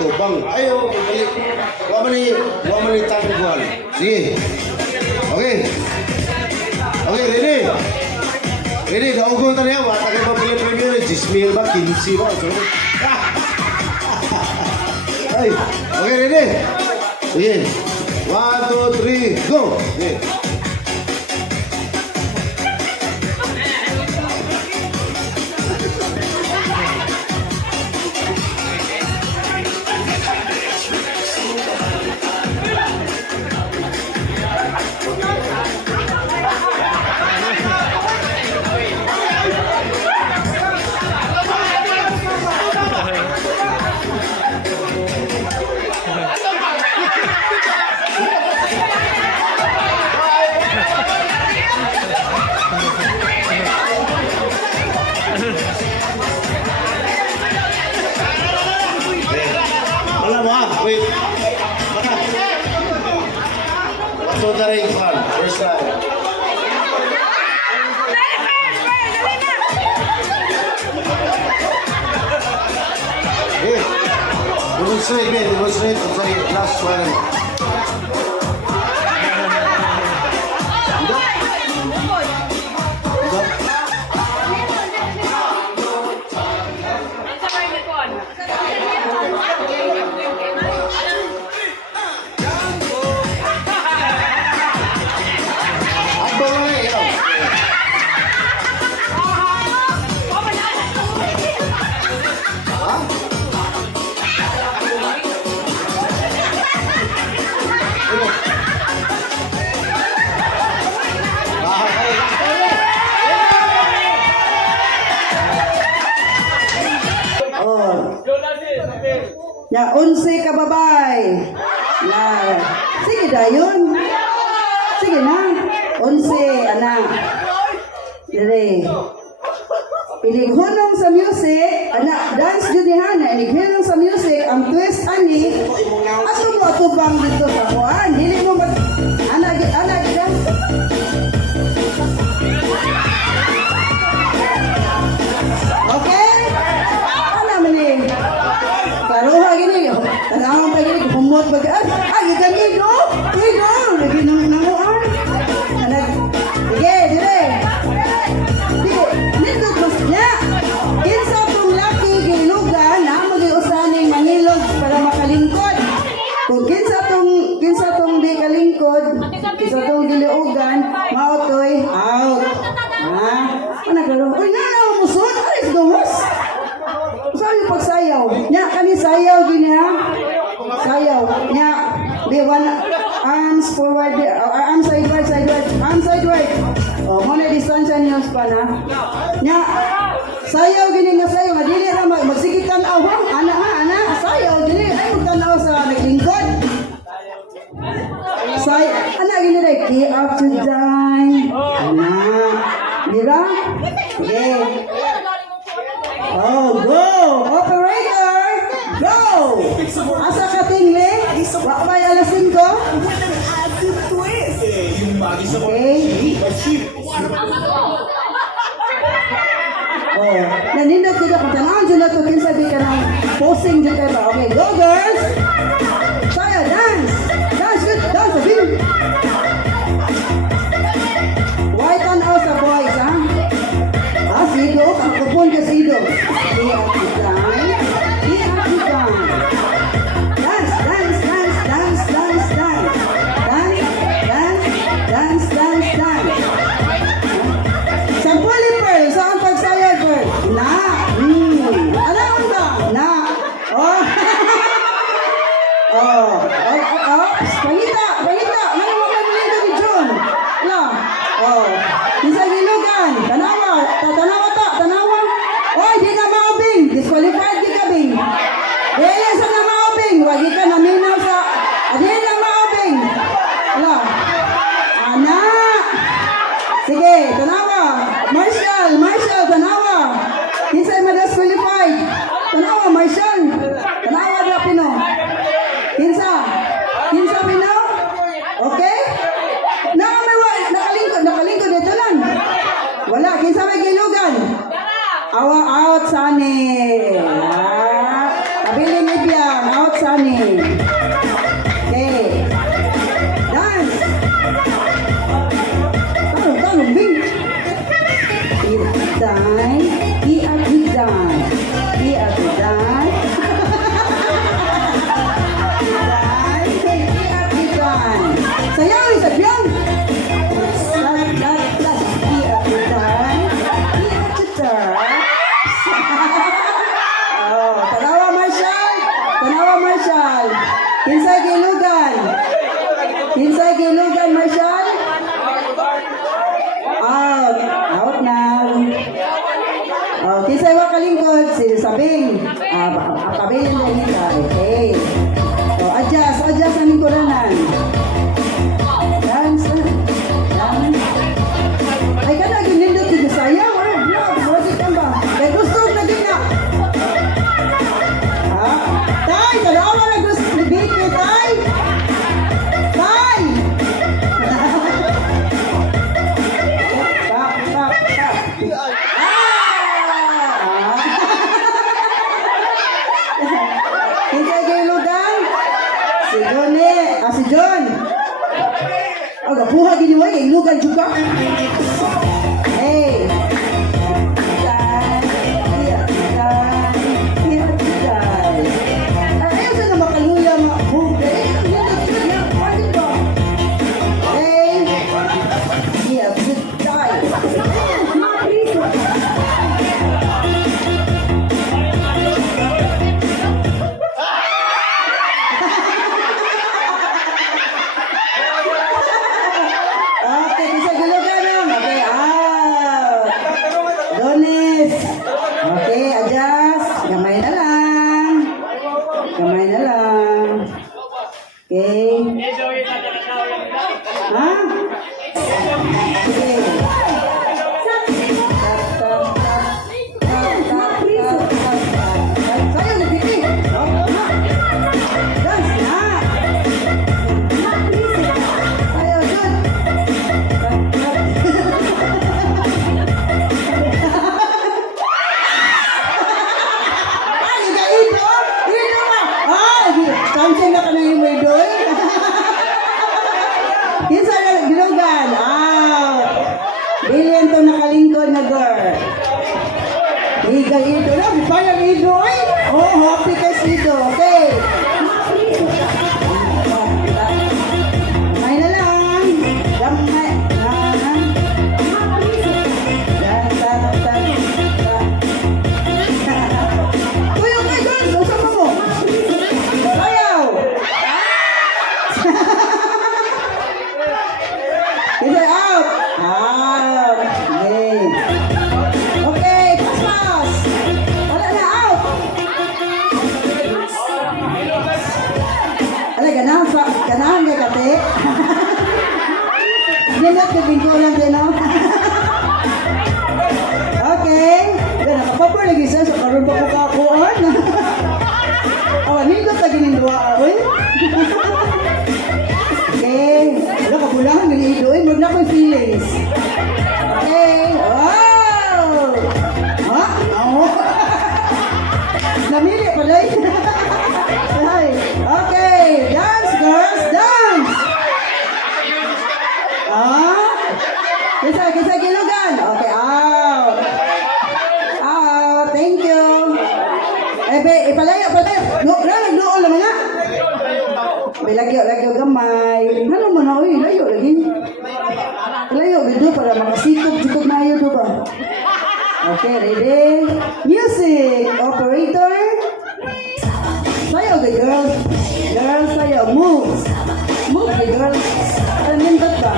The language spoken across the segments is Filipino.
atubang. Ayaw, balik. Huwag man itangguan. Sige. Okay. Okay, ready? Ready, gaugong tayo. Wata kayo pabili premium. 10,000 ba? 15 ba? Ay, okay, ready? Sige. 1, 2, 3, go! Okay. Wait. So the ring fan. First time. Hey. Demonstrate, man. Demonstrate. I'm sorry. Last one. Ya, 11 ka babay. Ya, sige dayon. Sige na. 11, anak. Dire. Ilighunong sa music, anak, dance judihana, ilighunong sa music, ang twist ani, ato mo atubang dito sa kuan. Dili mo mag, anak, dance. Okay? Ano man eh? Paruha gini, tanawang pa gini, kumot ba ka? Ay, iganigo! Igo! Lagi nang nanguan. Sige, dire. Sige, nindot mas niya. Kinsa itong laki gilugan, na mag-iusaning manilog para makalingkod. Kung kinsa itong di kalingkod, kinsa itong diliugan, mautoy, out. Ha? Ano naglaro? Uy, musod! Aris gawas! Sorry pagsayaw. Nya kani sayaw gini ha. Sayaw. Nya be one arms forward, arms sideward, arms sideward. Oh, mo na distansya niyo pa na. Nya sayaw gini nga sayaw, dili ra magsigitan aw ha. Ana, sayaw gini ay magtanaw sa naglingkod. Ana gini dai key up to die. Ana. Dira? Okay. Oh, go! Operator! Go! Asa ka tingli? Wakbay alas 5? Okay. Oh, nanindot ko na kung tanaan dyan na ito kinsabi ka ng posing dyan kayo ba? Okay, go girls! Saya, dance! Dance, good! Dance, good! White on out sa boys, ha? Ah, sido? Kapupon ka sido. Disqualified di ka, Bing. Dili sa na maobing. Wagi ka naminaw sa... Dili na maobing. Wala. Anak. Sige, tanawa. Marshall, tanawa. Kinsay ma-disqualified. Tanawa, Marshall. Tanawa, Rapino. Kinsa Pino? Okay? Nakalingkod dito lang. Wala, kinsa may gilugan. Awa out sani. Abiling ibiyang out design. Iat design. Iat design. Design. Iat design. Sayaw, isabihan. Iat design. Iat design. Oh, tanawa Marshall. Tanawa Marshall. Kinsay gilugan. Kinsay gilugan Marshall. Out na. Oh, kinsay wa kalingkod si Sabing. Pabilin din nila. Okay. Oh, adjust ang lingkodanan. Dance. Dance. Ay kana ginindot si Bisaya or no, project ka ba? Kay gusto na din na. Tay, tanawa na gusto ni Vicky, tay. Tay. Kita gilugan. Si John si John. Aga buha gini mo ilugan juga. Hey. Ayaw sa na makaluya mga buhay. Hey. Yeah, good time. Okay, bisa gilugan lang. Okay, Donis. Okay, adjust. Gamay na lang. Gamay na lang. Okay. Ha? Okay. Sayo, nagpiti. Dance na. Sayo, good. Ay, ito? Ito ba? Cancel na ka na yung may doy. Kinsa na gilugan. Billion to nakalingkod na girl. Liga ito na. Parang ito ay. Oh, happy ka ito. Okay. Gamay na lang. Gamay. Uy, okay girls. Usap mo. Ayaw. Isa out. Out. Okay. Okay, pass. Wala na out. Ala, ganahan kay kate. Dinot ka bingkulan din, no? Okay. Nakapapar lagi siya. So, karoon pa ko kakuan. Nindot lagi nindua. Uy. Okay. Wala ka bulahan. Nilidoy. Huwag na akong feelings. Okay. Wow! Ha? Oo. Namili pala yun. Okay. Dance, girls. Dance! Kisa gilugan. Okay, out. Out. Thank you. Ipalayo. Nagdoon naman nga. Lagyo gamay. Ano mo na, uy, layo lagi. Layo, video para makasikop na yun, diba? Okay, ready? Music, operator. Sayo, the girls. Girls, sayo, move. Move, the girls. Nindot ba?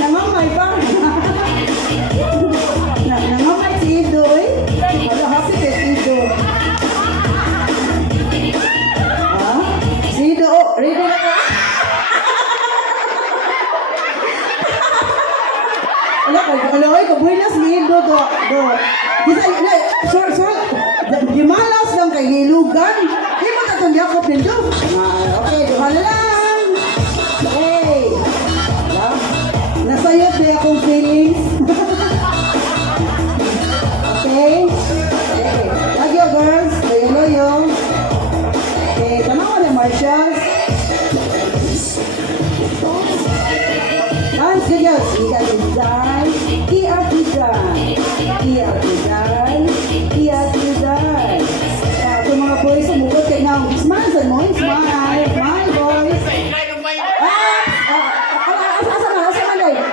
Namamay pa. Namamay si Ido eh. Wala happy kay si Ido. Si Ido, ready na ka? Alaway ko, buenas si Ido do. Gimalas lang kay Hilugan. Di mo katong yakop nito. Okay, duha na lang. Okay. Nasayot na akong feelings. Okay. Okay. Lagyo, girls. Loyo-loyo. Okay. Marshall. Dance videos. Ika Tizay. Kia Tizay. Kia Tizay. Kia Tizay. Ito mga boys, sumugot kayo ng smile sa mo. Smile. Smile, boys.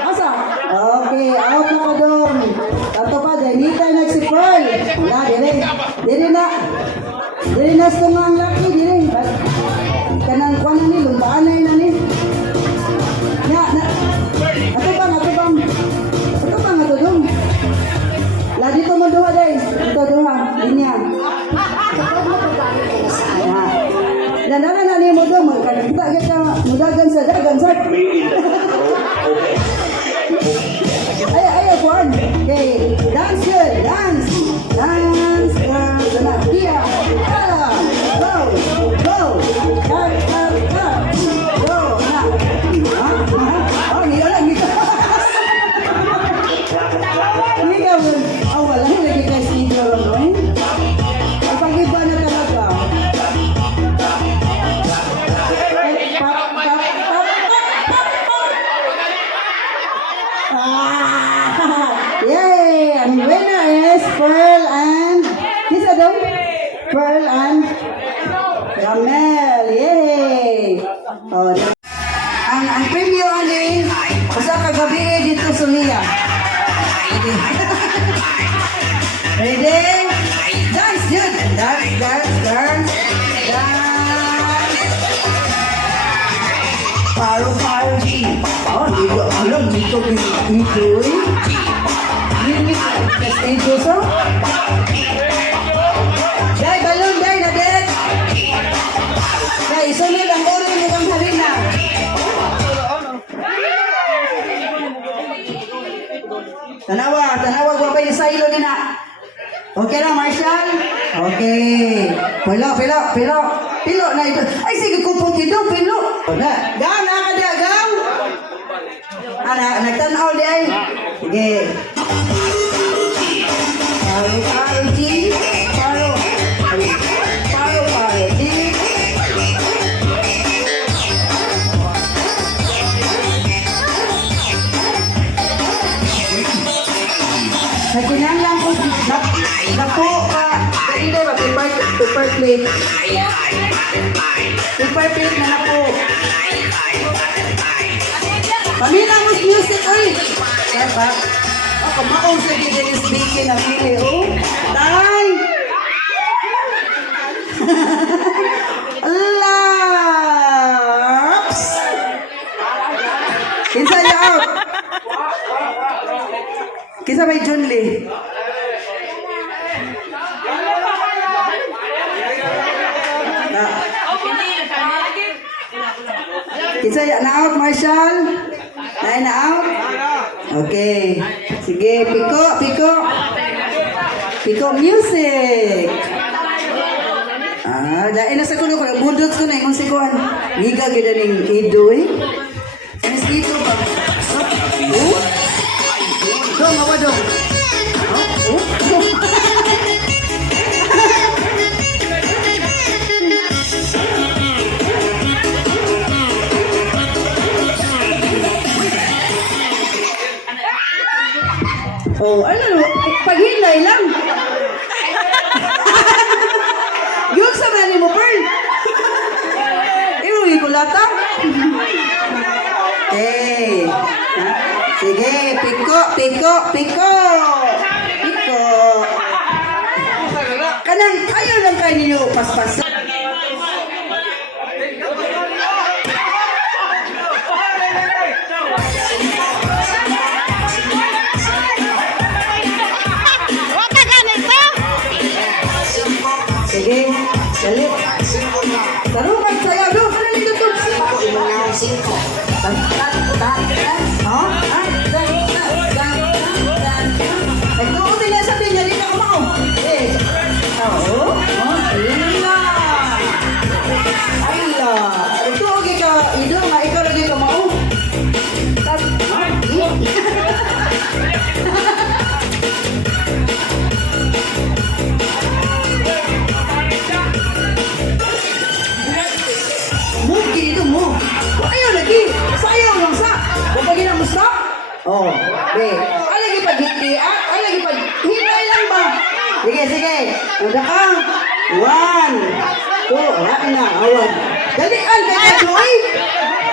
Asa? Okay, out na ka doon. Tato pa, Danita si Pearl. Wala, Dili na sa mga laki, dili. Kanang kuwan na ni, lumbaanay na ni. Ato bang, ato doon. Lagi ko mo duha, day. Ito duha, linya. Dandana na niya mo doon, magkakita kita, mudagan sa dagan sa. Ay, kuwan. Okay, dance good, dance. Dance, girl, sana, kia. Go, go. Go, ha. Oh, nila lang dito. Hindi ka mo. Oh, wala lagi kayo sa inyo lang, no? Ipag-iba na talaga. Yay! Ang winner is Pearl and Kisa daw? Pearl and Ramel. Yay! Oh, ang preview ani usa ka gabi dito sa Mia. Ready? Dance, dude. Dance. Paro. Oh, dito. Alam, dito. Dito so? Day, balon, day, nadet. Day, sunod ang uri mo kang harina. Tanawa, guwapay ni Silo din na. Okay lang, Marshall? Okay. Pilo na ito. Ay, sige, kupong ito, pilo. Gaw, nakakadya, gaw. Nagtanaw di ay. Sige. Paro, G. Paro, G. Nagkinang ko, napo ka, hindi ba, paper plate. Paper plate na napo. Pamilang mo music, oy. Diba? Ako, maong sa Dennis Bacon na pili, oh. Tay! Laps! Kinsa niya out? Kinsa may John Lee? Kinsa niya na out, Marshall? Na out? Okay. Sige, Piko music. Dahil nasa kuno ko, bundot ko na yung sikuan. Higa gida ning idoy. Mas dito ba? Dong, awa dong. Oh, ano? Paghinay lang. Yung sa mali mo, Pearl. Iruwi ko lata. Okay. Sige, piko. Kanang, ayaw lang kayo ninyo paspas. Sige, galit. Tarukan saya, doon ka na nito to. Nagtuutin niya sabihin niya, di na kumao. Ayla. Nagtuutin ka, ido nga, ikaw lagi kumao. Ada ka. 1, 2, wala na, awan. Dalian kay ka, Joy.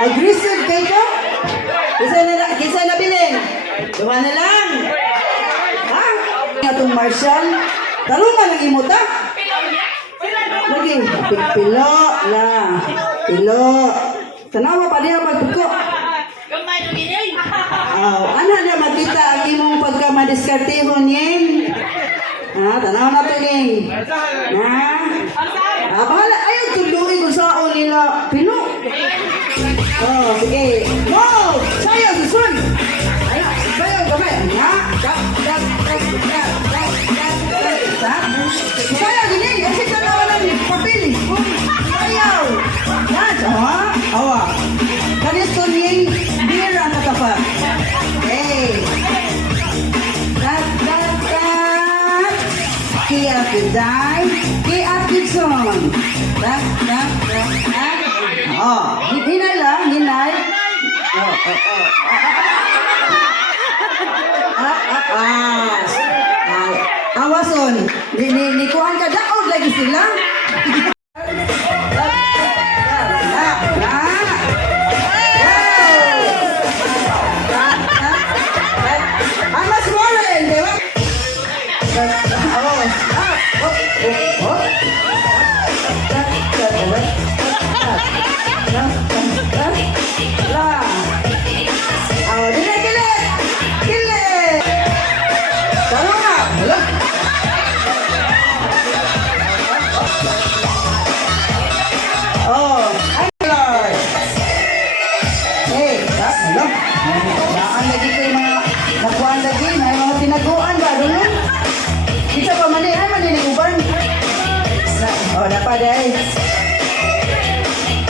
Aggressive kay ka. Kisa na bilin. Duha na lang. Ha? Itong Marshall. Talungan ang imuta. Lagi. Pilo na. Pilo. Tanawa pa niya magpuko. Ano na makita ang imong pagkamadiskartihon yin? Ha? Tanaw na to yin. Ha? Bahala. Ayaw tuluin kung saan nila. Pilo. Oh, sige. Go! Sayo, susun! Ayo, sayo, gamay. Ha? Sayo, gini. Kasi ka na walang papel. Sayo! Yan, awa. Awa. Kanito niyang beer ang nakapa. Hey! Kia Piday, Kia Pidson. Oh, hinay lang, hinay. Awason, nikuhan ka daog lagi sila. Amas Warren, di ba? Oh, dapat deh.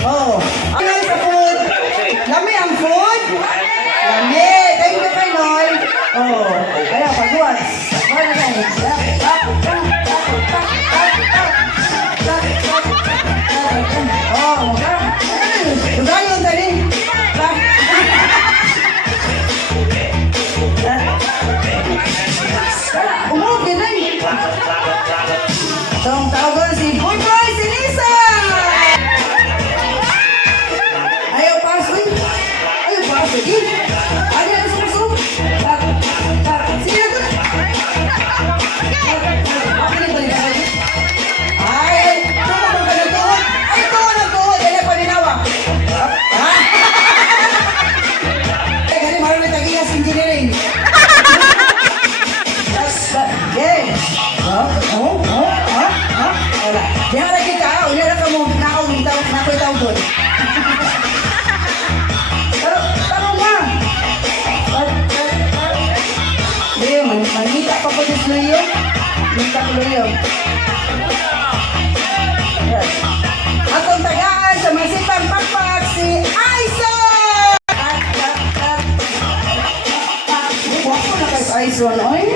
Oh, ano sa food? Lami ang food? Lami. Thank you kay Noy. Oh, kaya pagbuhat. Wala na yun. Oh, magayon tadi. Umog din ay. Tong tawagan si Boy Boy, si Lisa! Ayaw paso eh. Ayaw paso eh. Ano yan sa puso? Sige na doon. Ako na balik ako. Ay, ito na ba nagtuhod? Ay, ito na nagtuhod. Yan ang paninawa. Ay, gani marunong tag-ias engineering. Okay. Wala. Di nga lagi ka, unya na ka mo nakoy tao doon. Pero, taro ma. Di, manita pa po yung luyo. Manita ko luyo. Atong tagaan sa masipang pakpak si Aison! Wako na kayo Aison, oy?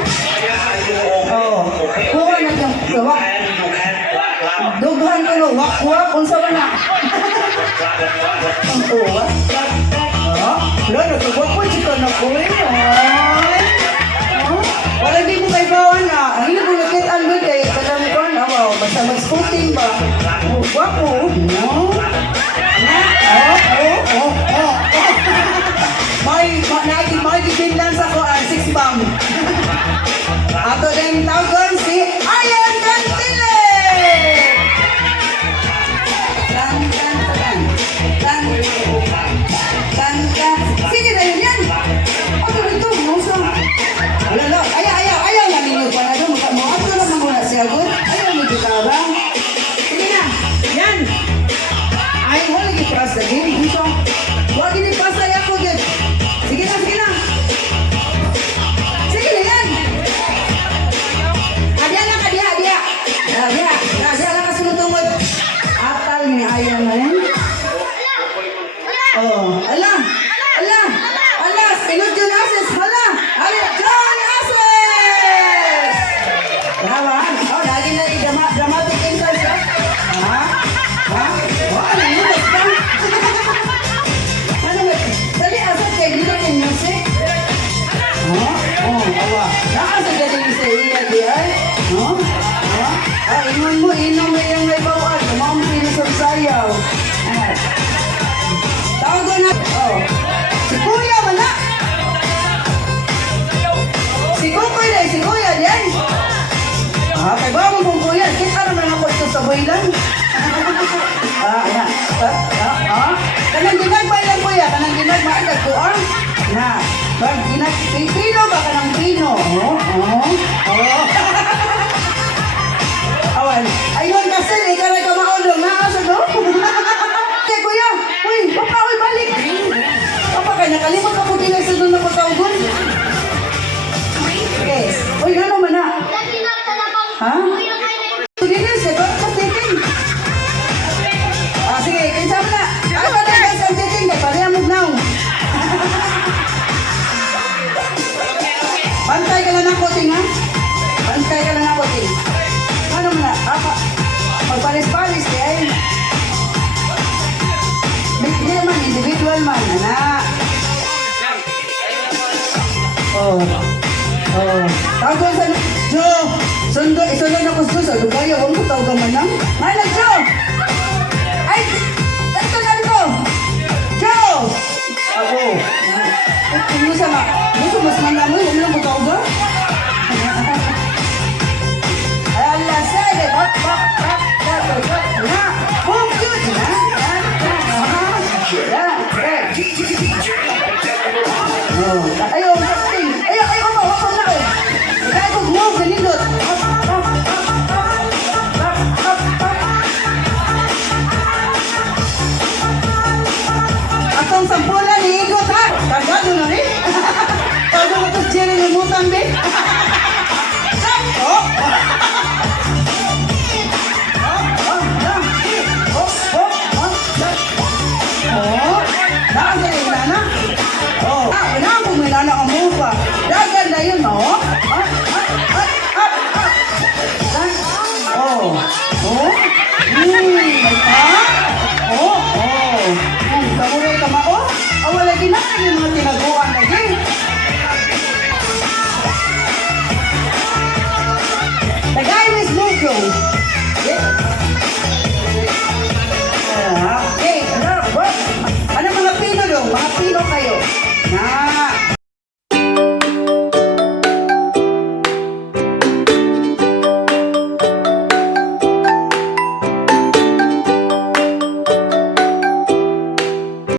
Oo. Kuha na yung gawak. Dughan ko no, wak-wak, unsa man na. Ang tuwa. Wala, natugwak ko, chika na ko eh. Wala di mo kay bawan na. Ang hindi ko nakitaan mo kay kadami ko na, wow, basta mag-scooting ba. Wak ko, no? May gibinlan sa ko, 6 bang. Ato din tawag si Ayan Cantile! Sige na yun yan! Ato dito, musa. Wala, ayaw nga ninyo pa na doon. Ato naman muna siya, good. Ayaw mo gitara. Sige na, yan! Ay, wala gipas lagi. Musa, wala gipas lagi ako, good. Sige na, sige na. Sige na yan! Ayan. Ayan. Kanang ginagmay lang kuya. Kanang ginagmay. Nagkuang. Na. Pag pino ba ka ng pino? Awan. Ayun kasi, ikaw ay kamaulong na asa do. Okay, kuya. Uy, papa, uy, balik. Papa, kaya nakalimot ka po din sa doon na pagkaugon. Okay. Uy, ano man na? Ha? Hindi na, siya ba? Sa titing. Sige, kinsa mo na. Ano na guys, ang titing. Pareha mo now. Bantay ka lang ng kuting, ha? Bantay ka lang ng kuting. Ano mo na? Magpalis-palis, eh. Hindi naman, individual man, anak. Tawag sa... Joe! Isunod ako sa lugayo. Huwag mo tawag man lang. Mana, Joe! Ay! Tantanan ko! Joe! Ako. Gusto mas manamo. Huwag mo lang mo tawag, ha? Allah, sige! Bak! Na! Oh, good! Na! Ayaw!